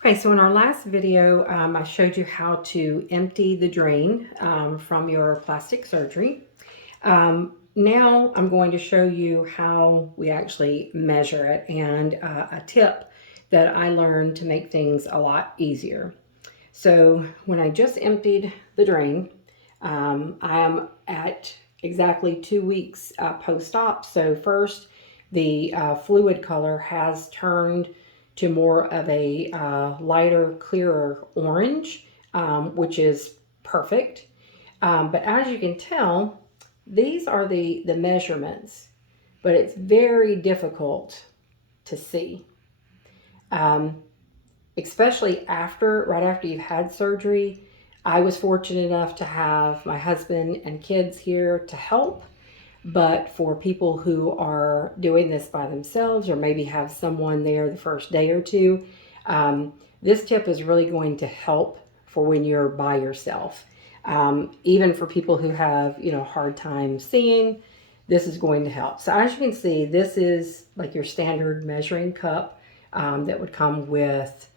Okay, so in our last video, I showed you how to empty the drain from your plastic surgery. Now I'm going to show you how we actually measure it and a tip that I learned to make things a lot easier. So when I just emptied the drain, I am at exactly 2 weeks post-op. So first, the fluid color has turned to more of a lighter, clearer orange, which is perfect. But as you can tell, these are the measurements, but it's very difficult to see. Um, Especially right after you've had surgery. I was fortunate enough to have my husband and kids here to help. But for people who are doing this by themselves or maybe have someone there the first day or two, this tip is really going to help for when you're by yourself. Even for people who have, hard time seeing, this is going to help. So as you can see, this is like your standard measuring cup that would come with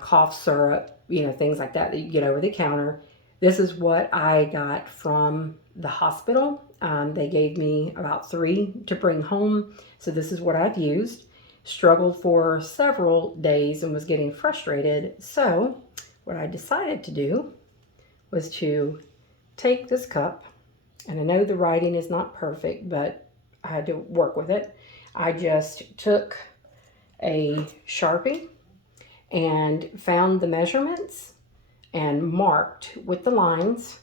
cough syrup, things like that you get over the counter. This is what I got from the hospital. They gave me about 3 to bring home. So this is what I've used. Struggled for several days and was getting frustrated. So what I decided to do was to take this cup, and I know the writing is not perfect, but I had to work with it. I just took a Sharpie and found the measurements and marked with the lines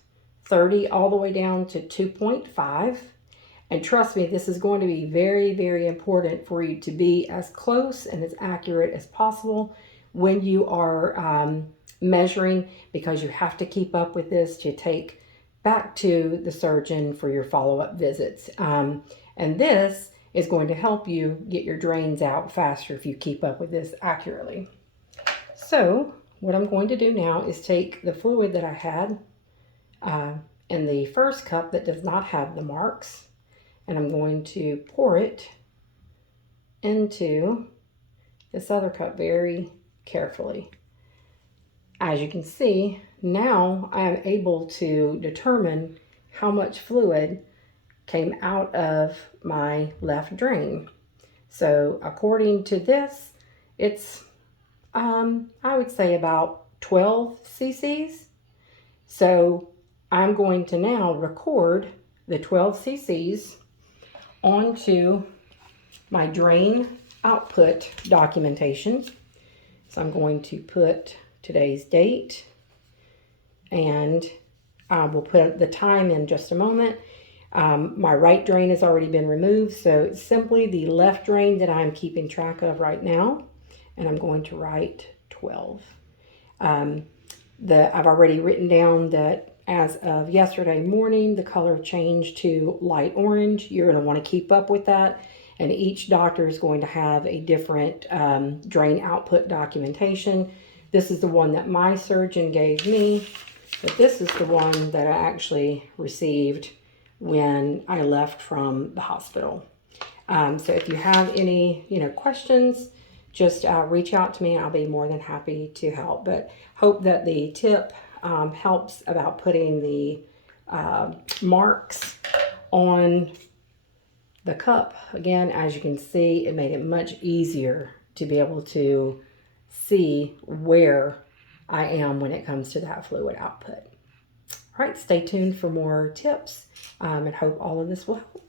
30 all the way down to 2.5. And trust me, this is going to be very, very important for you to be as close and as accurate as possible when you are measuring, because you have to keep up with this to take back to the surgeon for your follow-up visits. And this is going to help you get your drains out faster if you keep up with this accurately. So what I'm going to do now is take the fluid that I had in the first cup that does not have the marks, and I'm going to pour it into this other cup very carefully. As you can see, now I am able to determine how much fluid came out of my left drain. So according to this, it's I would say about 12 cc's. So I'm going to now record the 12 cc's onto my drain output documentation. So I'm going to put today's date, and we'll put the time in just a moment. My right drain has already been removed, so it's simply the left drain that I'm keeping track of right now, and I'm going to write 12. I've already written down that as of yesterday morning, the color changed to light orange. You're going to want to keep up with that. And each doctor is going to have a different drain output documentation. This is the one that my surgeon gave me, but this is the one that I actually received when I left from the hospital. So if you have any, questions, just reach out to me and I'll be more than happy to help. But hope that the tip helps about putting the marks on the cup. Again, as you can see, it made it much easier to be able to see where I am when it comes to that fluid output. All right, stay tuned for more tips and hope all of this will help.